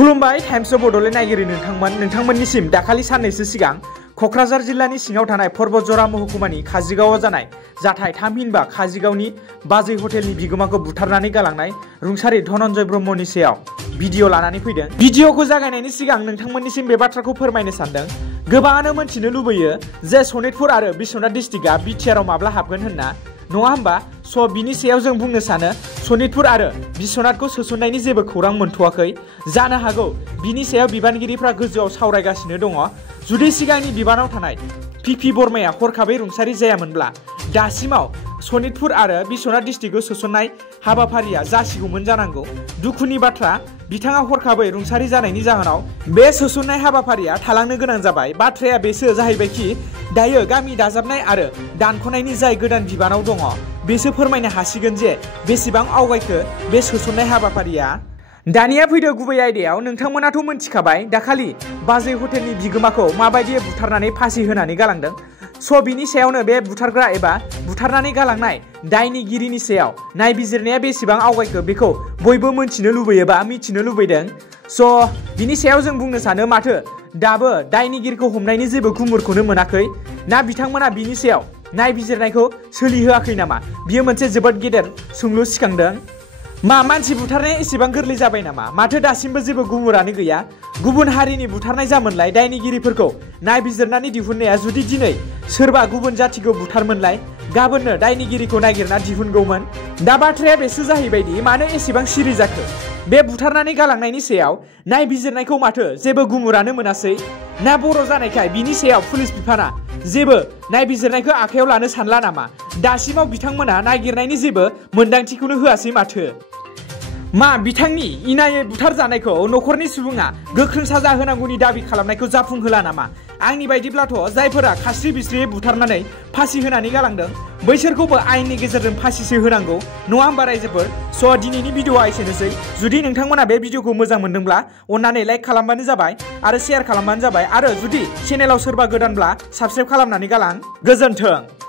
खुलुमबाय times of Bodoland नायगिरि नोंथांमोननिसिम दाखालि साननैसो सिगां क'क्राझार जिल्लानि सिङाव थानाय पर्बतजरा महकुमानि काजिगावआव जानाय जाथाय थामहिनबा काजिगावनि बाजै हटेलनि बिगोमाखौ बुथारनानै गालांनाय रुंसारि धनन्जय ब्रह्मनि सायाव भिडिअ लानानै फैदों। भिडिअखौ जागायनायनि सिगां नोंथांमोननिसिम बे बाथ्राखौ फोरमायनो सानदों। गोबाङानो मोनथिनो लुबैयो जे सनितपुर आरो बिश्वनाथ डिस्ट्रिक्टआ बिटिआरआव माब्ला हाबगोन होनना, नङा होमबा? बिनि सायाव जों बुंनो सानो सनितपुर आरो बिश्वनाथखौ सोसननायनि जेबो खौरां मोनथ'वाखै। जानो हागौ बिनि सायाव बिबानगिरिफ्रा गोजौआव सावरायगासिनो दङ। जुदि सिगांनि बिबानाव थानाय पिपि बर्माया हरखाबै रुंसारि जायामोनब्ला दासिमाव सनितपुर आरो बिश्वनाथ डिस्ट्रिक्टखौ सोसननाय हाबाफारिया जासिगौमोन जानांगौ। दुखुनि बाथ्रा, बिथाङा हरखाबै रुंसारि जानायनि जाहोनाव बे सोसननाय हाबाफारिया थालांनो गोनां जाबाय। बाथ्राया बेसो जाहैबायखि दायो गामि दाजाबनाय आरो दानख'नायनि जाय गोदान बिबानाव दङ बेसो फोरमायनो हासिगोन जे बेसेबां आवगायखो बे सोसननाय हाबाफारिया। दानिया फैदो गुबै आयदायाव। नोंथांमोनाथ' मोनथिखाबाय दाखालि बाजै हटेलनि बिगोमाखौ माबायदि बुथारनानै फासि होनानै गालांदों। बिनि सायावनो बे बुथारग्रा एबा बुथारनानै गालांनाय दायनिगिरिनि सायाव नायबिजिरनाया बेसेबां आवगायखो बेखौ बयबो मोनथिनो लुबैयो बा मिथिनो लुबैदों। बिनि सायाव जों बुंनो सानो माथो दाबो दायनिगिरिखौ हमनायनि जेबो गुमुरखौनो मोनाखै ना बिथांमोना बिनि सायाव नायबिजिरनायखौ सोलिहोआखै नामा? बियो मोनसे जोबोद गेदेर सोंलु सिखांदों। मानसि बुथारनाया एसेबां गोरलै जाबाय नामा? माथो दासिमबो जेबो गुमुरानो गैया? गुबुन हारिनि बुथारनाय जामोनलाय दायनिगिरिफोरखौ नायबिजिरनानै दिहुननाया। जुदि दिनै सोरबा गुबुन जाथिखौ बुथारमोनलाय गाबोननो दायनिगिरिखौ नागिरना दिहुनगौमोन। दा बाथ्राया बेसो जाहैबायदि मानो एसेबां सिरि जाखो? बे बुथारनानै गालांनायनि सायाव नायबिजिरनायखौ माथो जेबो गुमुरानो मोनासै? ना बर' जानायखाय बिनि सायाव पुलिस बिफाना जेबो नायबिजिरनायखौ आखायाव लानो सानला नामा? दासिमाव बिथांमोना नागिरनायनि जेबो मोन्दांथिखौनो होआसै माथो। बिथांनि इनायै बुथारजानायखौ न'खरनि सुबुङा गोख्रों साजा होनांगौनि दाबि खालामनायखौ जाफुंहोला नामा? आंनि बायदिब्लाथ' जायफोरा खास्रि बिस्रियै बुथारनानै फासि होनानै गालांदों बैसोरखौबो आयेननि गेजेरजों फासिसो होनांगौ, नङा होमबा रायजोफोर? दिनैनि भिडिअआ एसेनोसै। जुदि नोंथांमोना बे भिडिअखौ मोजां मोनदोंब्ला अन्नानै लाइक खालामबानो जाबाय आरो शेयार खालामबानो जाबाय। आरो जुदि चेनेलाव सोरबा गोदानब्ला साबस्क्राइब खालामनानै गालां। गोजोन्थों।